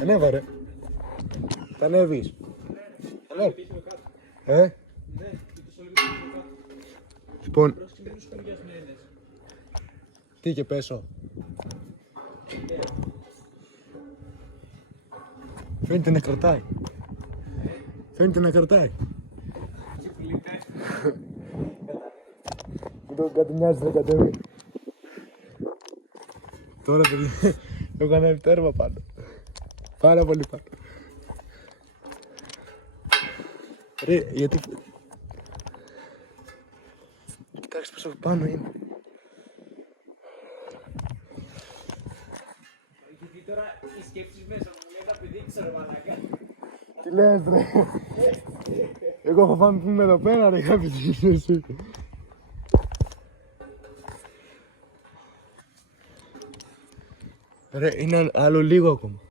Ανέβα ρε. Θα ανέβεις. Λοιπόν. Τι και πέσω. Φαίνεται να κρατάει. Φαίνεται να κρατάει. Κάτι μοιάζει να κατέβει. Τώρα παιδιά, έχω ανέβει τέρμα πάνω. Πάρα πολύ πάνω. Ρε, γιατί... Κοιτάξτε πόσο πάνω είναι. Γιατί τώρα οι σκέψεις μέσα μου λέει να πηδήξω ρε μαλάκα. Τι λες ρε. Εγώ φοβάμαι που είμαι εδώ πέρα ρε, είχα πηδήξει εσύ. Ρε, είναι άλλο λίγο ακόμα.